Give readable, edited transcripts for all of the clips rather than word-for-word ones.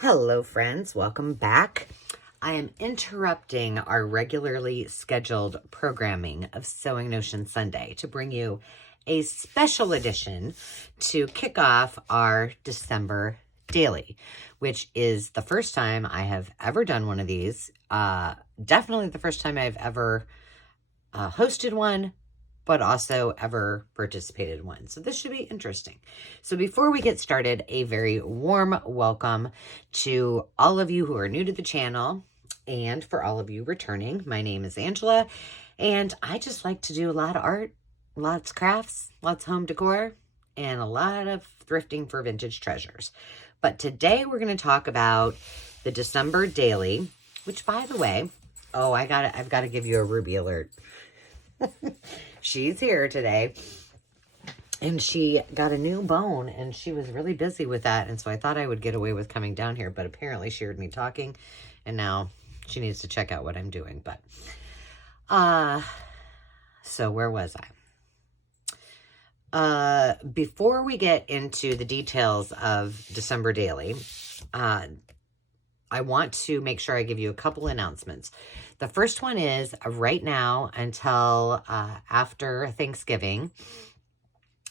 Hello friends, welcome back. I am interrupting our regularly scheduled programming of Sewing Notion Sunday to bring you a special edition to kick off our December daily, which is the first time I have ever done one of these. Definitely the first time I've ever hosted one, but also ever participated in one. So this should be interesting. So before we get started, a very warm welcome to all of you who are new to the channel and for all of you returning. My name is Angela, and I just like to do a lot of art, lots of crafts, lots of home decor, and a lot of thrifting for vintage treasures. But today we're going to talk about the December daily, which, by the way, I've got to give you a Ruby alert. She's here today, and she got a new bone, and she was really busy with that, and so I thought I would get away with coming down here, but apparently she heard me talking, and now she needs to check out what I'm doing. But so where was I? Before we get into the details of December daily, I want to make sure I give you a couple announcements. The first one is right now until after Thanksgiving,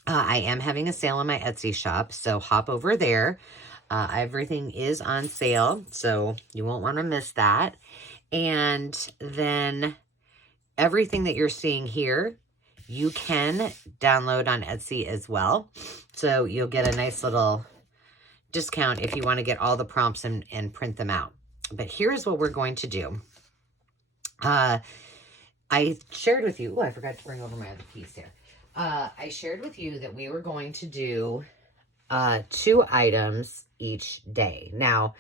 I am having a sale on my Etsy shop, so hop over there. Everything is on sale, so you won't want to miss that. And then everything that you're seeing here, you can download on Etsy as well. So you'll get a nice little discount if you want to get all the prompts and print them out. But here's what we're going to do. I shared with you, I forgot to bring over my other piece here. I shared with you that we were going to do 2 items each day. Now,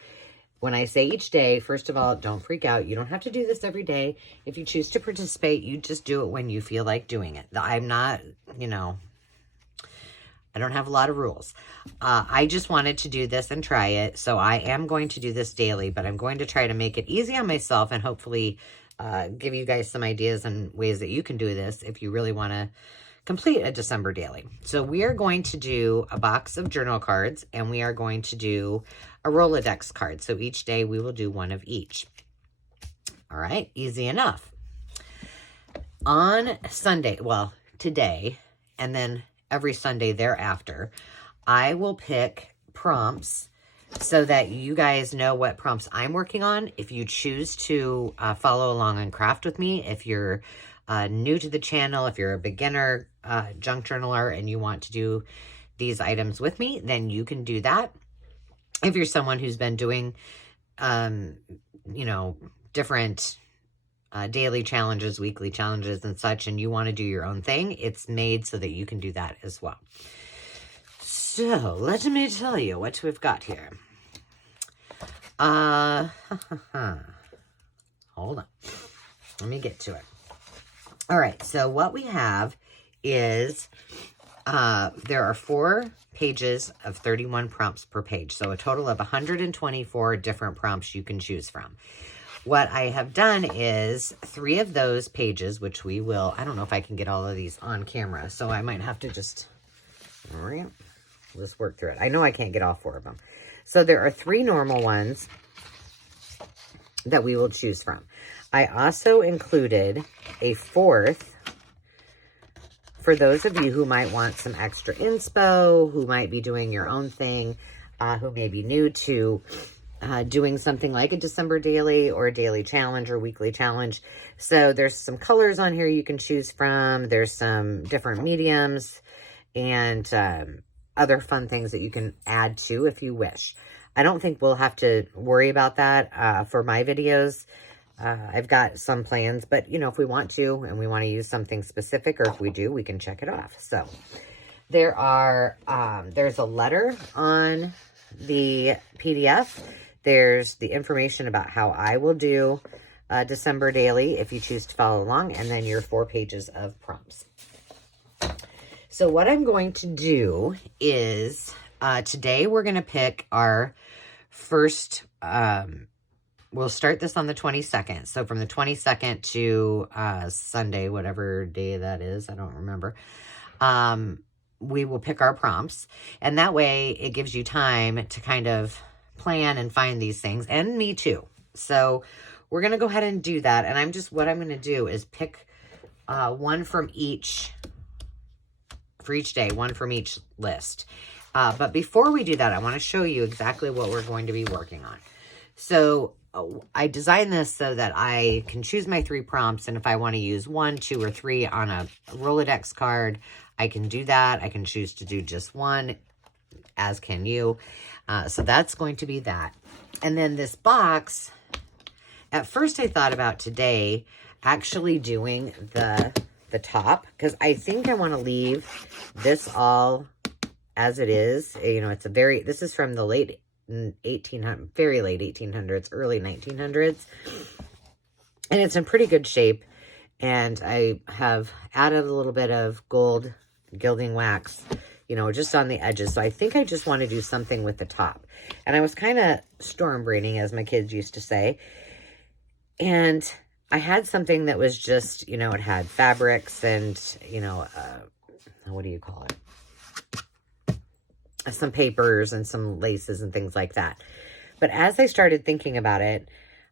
when I say each day, first of all, don't freak out. You don't have to do this every day. If you choose to participate, you just do it when you feel like doing it. I'm not, I don't have a lot of rules. I just wanted to do this and try it. So I am going to do this daily, but I'm going to try to make it easy on myself and hopefully give you guys some ideas and ways that you can do this if you really want to complete a December daily. So we are going to do a box of journal cards, and we are going to do a Rolodex card. So each day we will do one of each. All right, easy enough. On Sunday, well, today, and then every Sunday thereafter, I will pick prompts so that you guys know what prompts I'm working on. If you choose to follow along and craft with me, if you're new to the channel, if you're a beginner junk journaler and you want to do these items with me, then you can do that. If you're someone who's been doing, different daily challenges, weekly challenges and such, and you want to do your own thing, it's made so that you can do that as well. So let me tell you what we've got here. Hold on. Let me get to it. All right. So what we have is, there are 4 pages of 31 prompts per page. So a total of 124 different prompts you can choose from. What I have done is 3 of those pages, which we will, I don't know if I can get all of these on camera, so I might have to just, all right, let's work through it. I know I can't get all 4 of them. So there are 3 normal ones that we will choose from. I also included a 4th for those of you who might want some extra inspo, who might be doing your own thing, who may be new to doing something like a December daily or a daily challenge or weekly challenge. So there's some colors on here you can choose from. There's some different mediums and other fun things that you can add to if you wish. I don't think we'll have to worry about that for my videos. I've got some plans, but if we want to and we want to use something specific, or if we do, we can check it off. So there's a letter on the PDF. There's the information about how I will do December daily if you choose to follow along, and then your 4 pages of prompts. So what I'm going to do is today we're going to pick our first, we'll start this on the 22nd. So from the 22nd to Sunday, whatever day that is, I don't remember. We will pick our prompts, and that way it gives you time to kind of plan and find these things, and me too. So we're going to go ahead and do that. And what I'm going to do is pick one from each, for each day, one from each list. But before we do that, I want to show you exactly what we're going to be working on. So I designed this so that I can choose my 3 prompts. And if I want to use 1, 2, or 3 on a Rolodex card, I can do that. I can choose to do just 1, as can you. So that's going to be that. And then this box, at first I thought about today actually doing the top, because I think I want to leave this all as it is. You know, this is from the late 1800s, very late 1800s, early 1900s. And it's in pretty good shape. And I have added a little bit of gold gilding wax, you know, just on the edges. So I think I just want to do something with the top. And I was kind of storm braining, as my kids used to say. And I had something that was just, you know, it had fabrics and, you know, what do you call it? Some papers and some laces and things like that. But as I started thinking about it,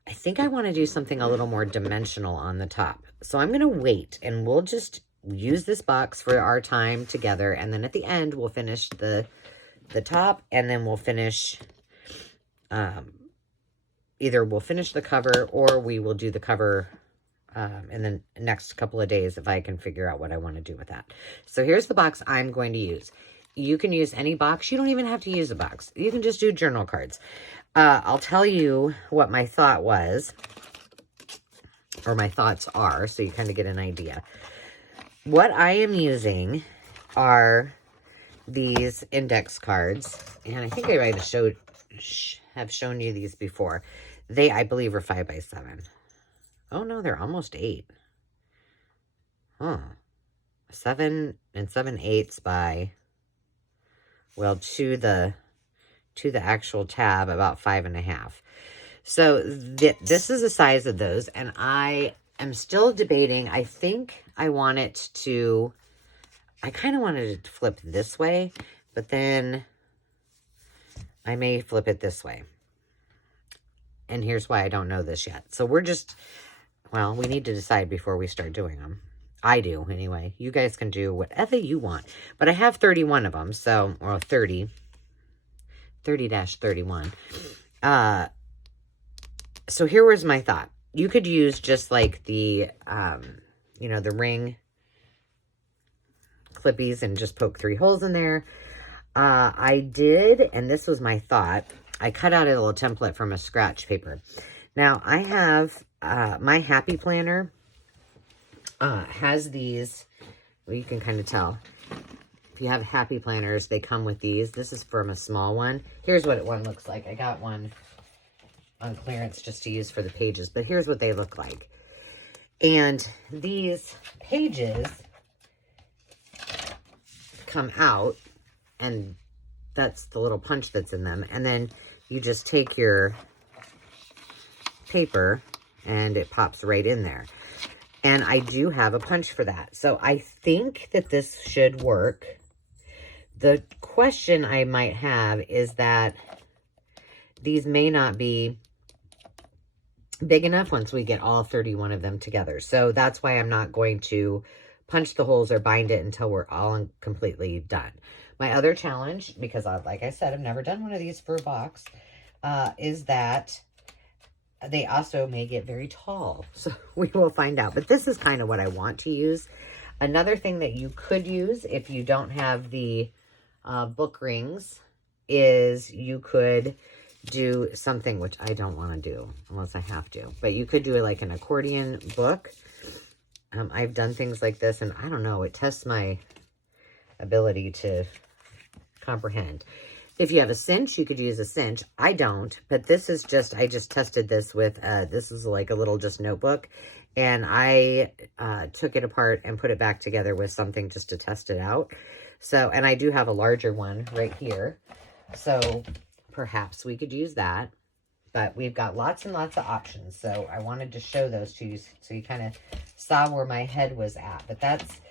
I think I want to do something a little more dimensional on the top. So I'm going to wait, and we'll just use this box for our time together. And then at the end, we'll finish the top, and then we'll finish, either we'll finish the cover, or we will do the cover in the next couple of days if I can figure out what I want to do with that. So here's the box I'm going to use. You can use any box. You don't even have to use a box. You can just do journal cards. I'll tell you what my thought was, or my thoughts are, so you kind of get an idea. What I am using are these index cards, and I think I might have shown you these before. They, I believe, are 5 by 7. Oh no, they're almost 8. Huh. 7 and 7/8 by, well, to the actual tab, about 5.5. So this is the size of those, and I am still debating. I think I want it to, I kind of wanted it to flip this way, but then I may flip it this way. And here's why I don't know this yet. So we're just, well, we need to decide before we start doing them. I do, anyway. You guys can do whatever you want. But I have 31 of them, so, or 30-31. So here was my thought. You could use just like the, you know, the ring clippies and just poke 3 holes in there. I did, and this was my thought, I cut out a little template from a scratch paper. Now, I have my Happy Planner has these, well, you can kind of tell. If you have Happy Planners, they come with these. This is from a small one. Here's what one looks like. I got one on clearance just to use for the pages, but here's what they look like. And these pages come out, and that's the little punch that's in them. And then you just take your paper and it pops right in there. And I do have a punch for that. So I think that this should work. The question I might have is that these may not be big enough once we get all 31 of them together. So that's why I'm not going to punch the holes or bind it until we're all completely done. My other challenge, because like I said, I've never done one of these for a box, is that they also may get very tall. So we will find out. But this is kind of what I want to use. Another thing that you could use if you don't have the book rings is you could do something, which I don't want to do unless I have to. But you could do like an accordion book. I've done things like this, and I don't know, it tests my ability to comprehend. If you have a cinch, you could use a cinch. I don't, but this is just, I just tested this with, this is like a little just notebook, and I took it apart and put it back together with something just to test it out. So, and I do have a larger one right here, so perhaps we could use that. But we've got lots and lots of options, so I wanted to show those to you so you kind of saw where my head was at. But that's,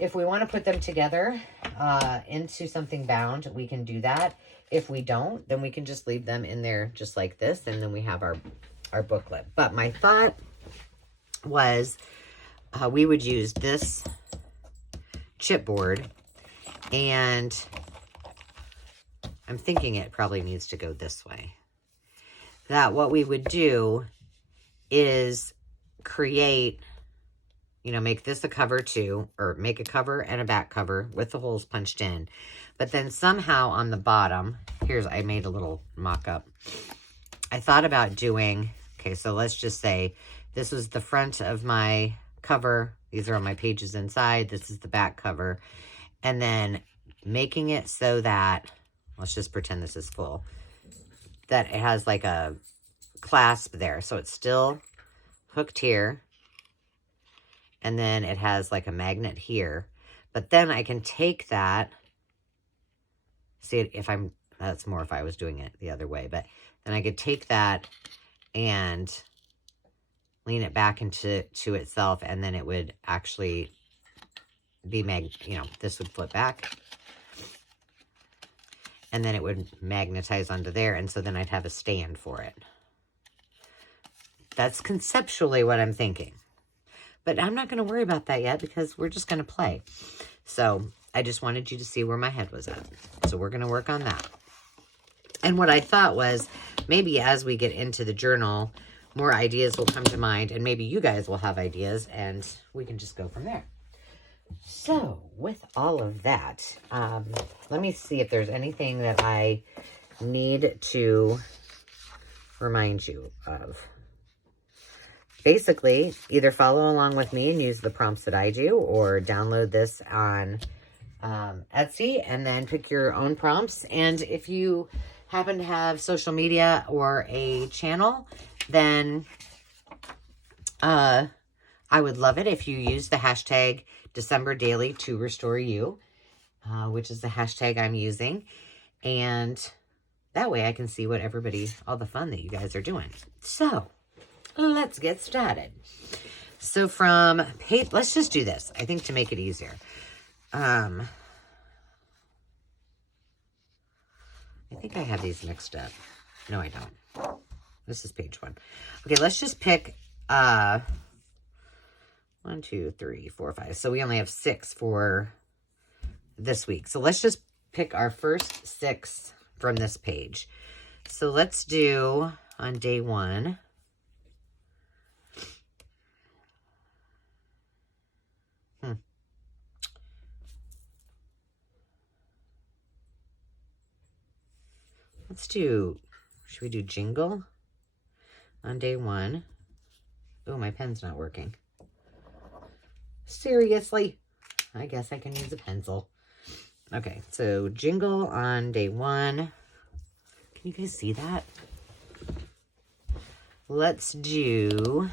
if we want to put them together into something bound, we can do that. If we don't, then we can just leave them in there just like this, and then we have our booklet. But my thought was we would use this chipboard, and I'm thinking it probably needs to go this way. That what we would do is create, you know, make this a cover too, or make a cover and a back cover with the holes punched in. But then somehow on the bottom, I made a little mock-up. I thought about doing, okay, so let's just say this was the front of my cover. These are all my pages inside. This is the back cover. And then making it so that, let's just pretend this is full, that it has like a clasp there. So it's still hooked here. And then it has like a magnet here. But then I can take that. See, if I'm, that's more if I was doing it the other way. But then I could take that and lean it back into itself. And then it would actually be, this would flip back. And then it would magnetize onto there. And so then I'd have a stand for it. That's conceptually what I'm thinking. But I'm not going to worry about that yet because we're just going to play. So I just wanted you to see where my head was at. So we're going to work on that. And what I thought was maybe as we get into the journal, more ideas will come to mind. And maybe you guys will have ideas and we can just go from there. So with all of that, let me see if there's anything that I need to remind you of. Basically, either follow along with me and use the prompts that I do, or download this on Etsy and then pick your own prompts. And if you happen to have social media or a channel, then I would love it if you use the hashtag Decemberdaily to restore you, which is the hashtag I'm using. And that way I can see what all the fun that you guys are doing. So let's get started. So from page, let's just do this. I think to make it easier. I think I have these mixed up. No, I don't. This is page 1. Okay, let's just pick 1, 2, 3, 4, 5. So we only have 6 for this week. So let's just pick our first 6 from this page. So let's do on day 1. Should we do jingle on day 1? Oh, my pen's not working. Seriously? I guess I can use a pencil. Okay, so jingle on day 1. Can you guys see that? Let's do,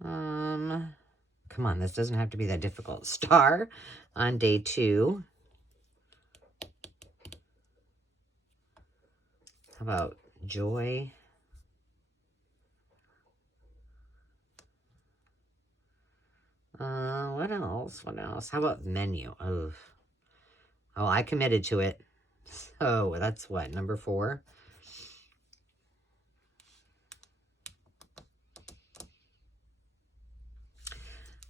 come on, this doesn't have to be that difficult. Star on day 2. How about joy? What else? What else? How about menu? Oh, I committed to it. So that's what, number 4?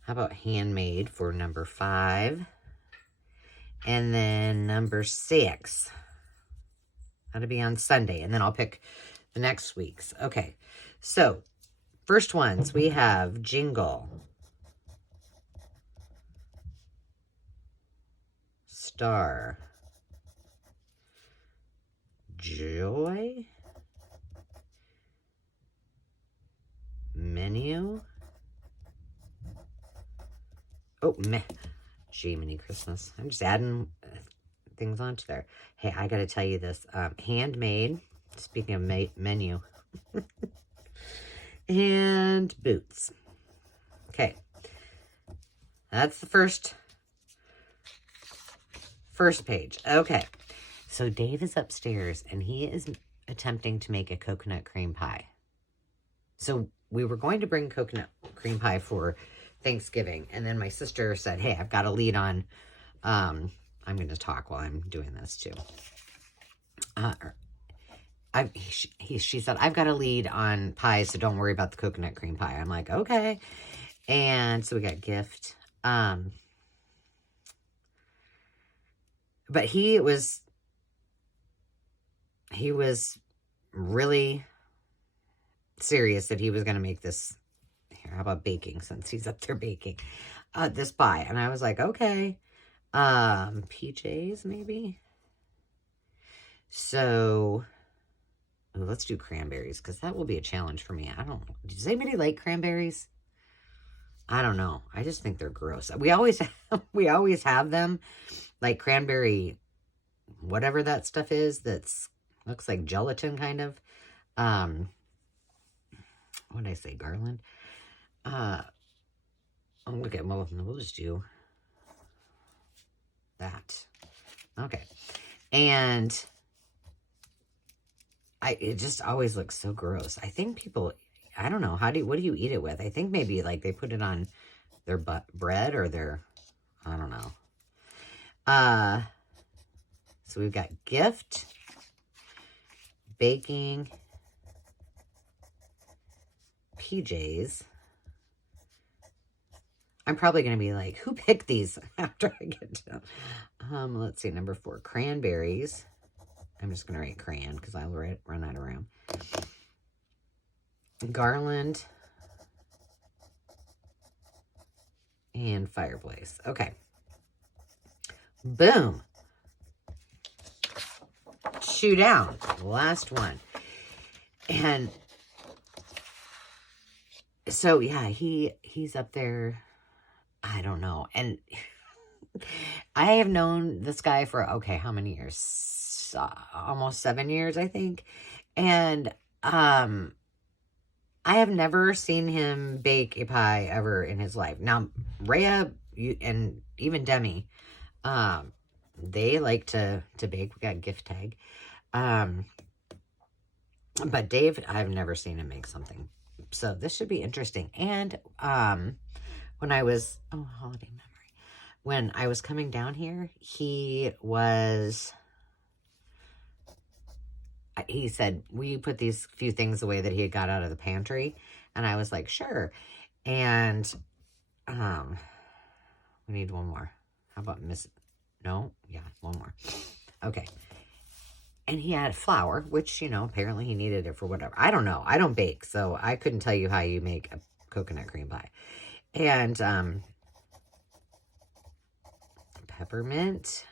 How about handmade for number 5? And then number 6. That'll be on Sunday. And then I'll pick the next week's. Okay. So first ones, we have jingle, star, joy, menu. Oh, Jiminy Christmas. I'm just adding things onto there. Hey, I got to tell you this. Handmade, speaking of menu, and boots. Okay. That's the first page. Okay. So Dave is upstairs and he is attempting to make a coconut cream pie. So we were going to bring coconut cream pie for Thanksgiving. And then my sister said, hey, I've got a lead on I'm going to talk while I'm doing this too. She said, I've got a lead on pie, so don't worry about the coconut cream pie. I'm like, okay. And so we got gift. But he was really serious that he was going to make this. Here, how about baking, since he's up there baking this pie? And I was like, okay. PJs maybe. So let's do cranberries, because that will be a challenge for me. I don't know. Does anybody like cranberries? I don't know. I just think they're gross. We always have them, like cranberry, whatever that stuff is. That's looks like gelatin kind of. What did I say? Garland. Oh, look at we'll just do that. Okay, and it just always looks so gross. I think people, I don't know, what do you eat it with? I think maybe like they put it on their bread or their, I don't know. So we've got gift, baking, PJs. I'm probably going to be like, who picked these after I get to, let's see, number 4, cranberries. I'm just going to write crayon because I'll run that around. Garland and fireplace. Okay. Boom. Shoot down. Last one. And so, yeah, he's up there. I don't know. And I have known this guy for, okay, how many years? Almost 7 years, I think. And I have never seen him bake a pie ever in his life. Now, Rhea and even Demi, they like to bake. We got gift tag. But Dave, I've never seen him make something. So this should be interesting. And when I was, holiday memory. When I was coming down here, he said, will you put these few things away that he had got out of the pantry? And I was like, sure. And we need one more. How about one more. Okay. And he had flour, which, apparently he needed it for whatever. I don't know. I don't bake, so I couldn't tell you how you make a coconut cream pie. And peppermint,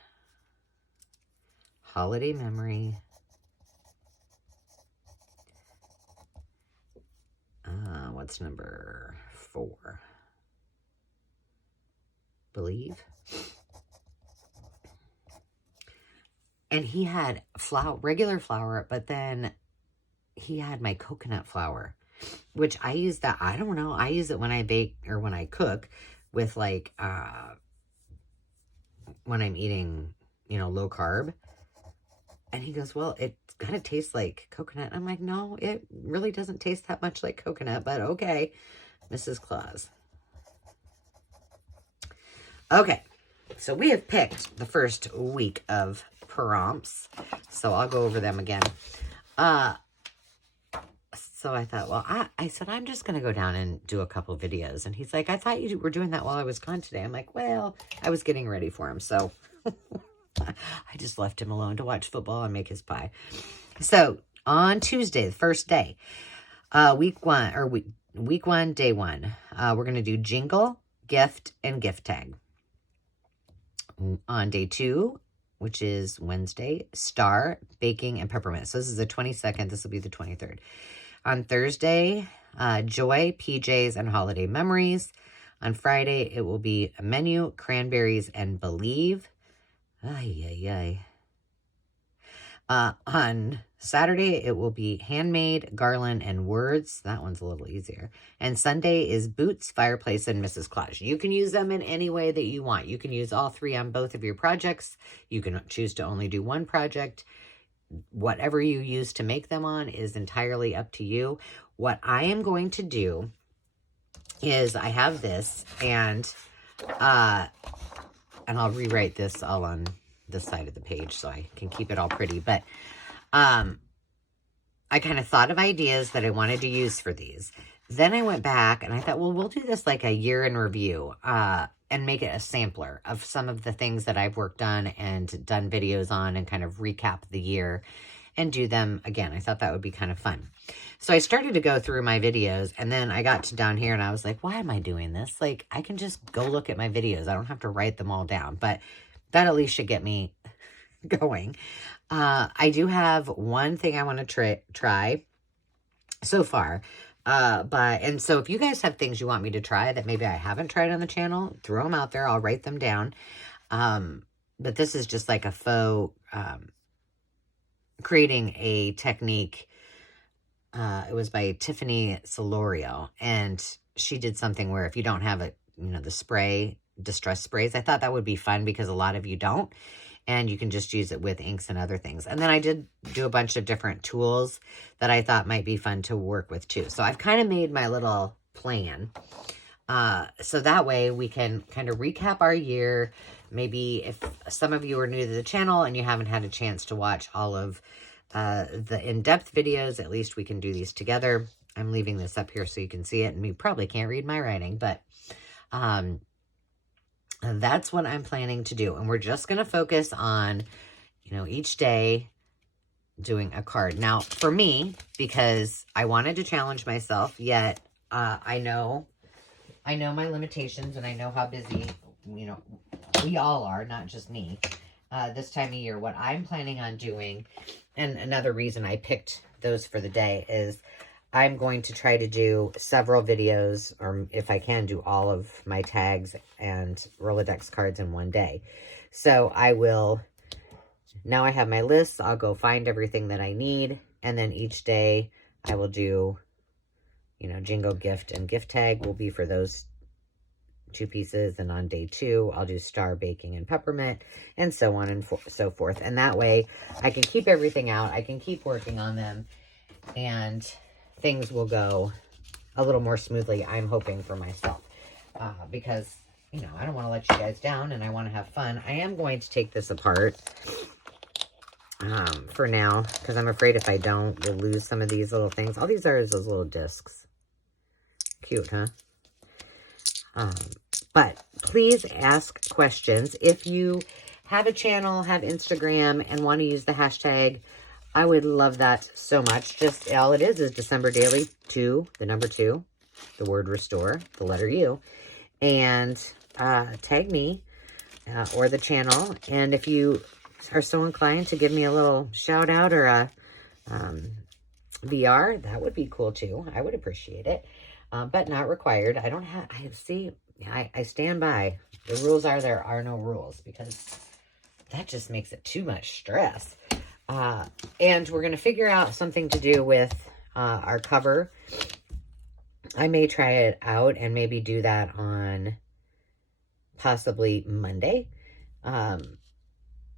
holiday memory, what's number 4? Believe. And he had regular flour, but then he had my coconut flour, which I use that. I don't know. I use it when I bake or when I cook with like, when I'm eating, low carb. And he goes, well, it kind of tastes like coconut. I'm like, no, it really doesn't taste that much like coconut, but okay, Mrs. Claus. Okay, so we have picked the first week of prompts, so I'll go over them again. So I thought, well, I said, I'm just going to go down and do a couple videos. And he's like, I thought you were doing that while I was gone today. I'm like, well, I was getting ready for him, so I just left him alone to watch football and make his pie. So on Tuesday, the first day, week one, day 1, we're going to do jingle, gift, and gift tag. On day 2, which is Wednesday, star, baking, and peppermint. So this is the 22nd. This will be the 23rd. On Thursday, joy, PJs, and holiday memories. On Friday, it will be a menu, cranberries, and believe. On Saturday, it will be handmade, garland, and words. That one's a little easier. And Sunday is boots, fireplace, and Mrs. Claus. You can use them in any way that you want. You can use all 3 on both of your projects. You can choose to only do one project. Whatever you use to make them on is entirely up to you. What I am going to do is I have this, and I'll rewrite this all on this side of the page so I can keep it all pretty. But I kind of thought of ideas that I wanted to use for these. Then I went back and I thought, well, we'll do this like a year in review and make it a sampler of some of the things that I've worked on and done videos on and kind of recap the year and do them again. I thought that would be kind of fun. So I started to go through my videos, and then I got to down here and I was like, why am I doing this? Like, I can just go look at my videos. I don't have to write them all down, but that at least should get me going. I do have one thing I want to try so far. And so if you guys have things you want me to try that maybe I haven't tried on the channel, throw them out there. I'll write them down. But this is just like a faux, creating a technique. It was by Tiffany Solorio, and she did something where if you don't have it, the spray, distress sprays, I thought that would be fun because a lot of you don't, and you can just use it with inks and other things. And then I did do a bunch of different tools that I thought might be fun to work with too. So I've kind of made my little plan. So that way we can kind of recap our year. Maybe if some of you are new to the channel and you haven't had a chance to watch all of the in-depth videos, at least we can do these together. I'm leaving this up here so you can see it, and you probably can't read my writing, but that's what I'm planning to do. And we're just going to focus on, each day doing a card. Now, for me, because I wanted to challenge myself, yet I know my limitations, and I know how busy, we all are, not just me, this time of year. What I'm planning on doing, and another reason I picked those for the day, is I'm going to try to do several videos, or if I can, do all of my tags and Rolodex cards in one day. So I will, now I have my list, I'll go find everything that I need, and then each day I will do, Jingle Gift and Gift Tag will be for those 2 pieces, and on day 2 I'll do Star, Baking, and Peppermint, and so on and so forth. And that way I can keep everything out, I can keep working on them, and things will go a little more smoothly, I'm hoping, for myself, because I don't want to let you guys down, and I want to have fun. I am going to take this apart for now, because I'm afraid if I don't, we'll lose some of these little things. All these are is those little discs. Cute, huh? But please ask questions. If you have a channel, have Instagram, and want to use the hashtag, I would love that so much. Just all it is Decemberdaily 2, the number 2, the word restore, the letter U, and tag me or the channel. And if you are so inclined to give me a little shout out or a VR, that would be cool too. I would appreciate it. But not required. I don't have, I stand by. The rules are there are no rules, because that just makes it too much stress. And we're going to figure out something to do with our cover. I may try it out and maybe do that on possibly Monday.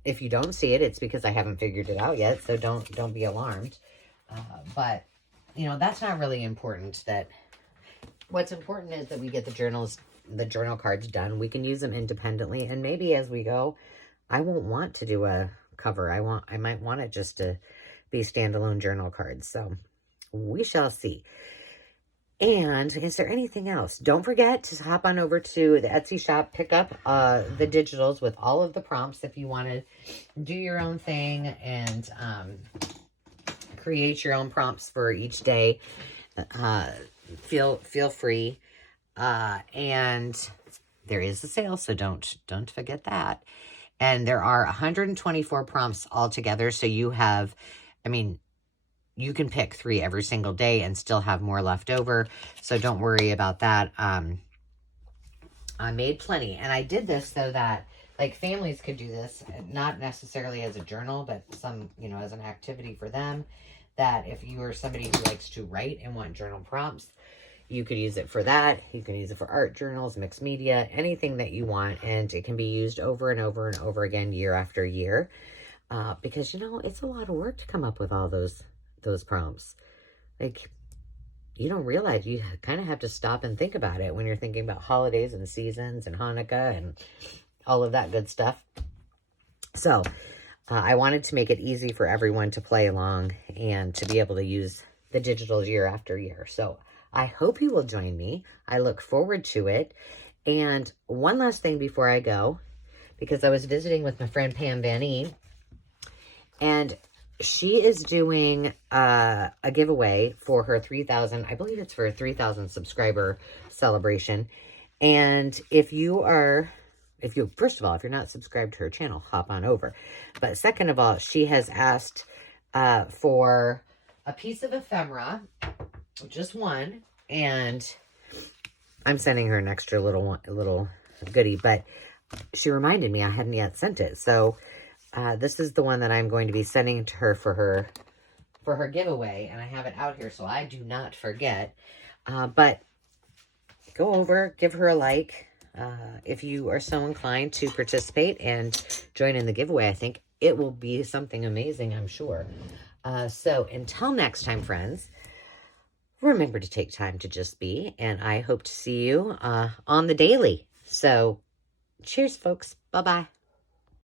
If you don't see it, it's because I haven't figured it out yet, so don't be alarmed. But, that's not really important. What's important is that we get the journal cards done. We can use them independently, and maybe as we go, I won't want to do a cover. I might want it just to be standalone journal cards. So we shall see. And is there anything else? Don't forget to hop on over to the Etsy shop, pick up the digitals with all of the prompts if you want to do your own thing and create your own prompts for each day. Feel free. And there is a sale, so don't forget that. And there are 124 prompts altogether. So you have, you can pick 3 every single day and still have more left over. So don't worry about that. I made plenty. And I did this so that families could do this, not necessarily as a journal, but some, as an activity for them. That if you are somebody who likes to write and want journal prompts, you could use it for that. You can use it for art journals, mixed media, anything that you want. And it can be used over and over and over again, year after year. Because, it's a lot of work to come up with all those prompts. You don't realize you kind of have to stop and think about it when you're thinking about holidays and seasons and Hanukkah and all of that good stuff. So I wanted to make it easy for everyone to play along and to be able to use the digitals year after year. So I hope you will join me. I look forward to it. And one last thing before I go, because I was visiting with my friend Pam Van E, and she is doing a giveaway for her 3,000, I believe it's for a 3,000 subscriber celebration. And if you, first of all, if you're not subscribed to her channel, hop on over. But second of all, she has asked for a piece of ephemera, just one, and I'm sending her an extra little goodie, but she reminded me I hadn't yet sent it. So this is the one that I'm going to be sending to her for her giveaway, and I have it out here so I do not forget. But go over, give her a like. If you are so inclined to participate and join in the giveaway, I think it will be something amazing, I'm sure. So until next time, friends, remember to take time to just be, and I hope to see you on the daily. So cheers, folks. Bye-bye.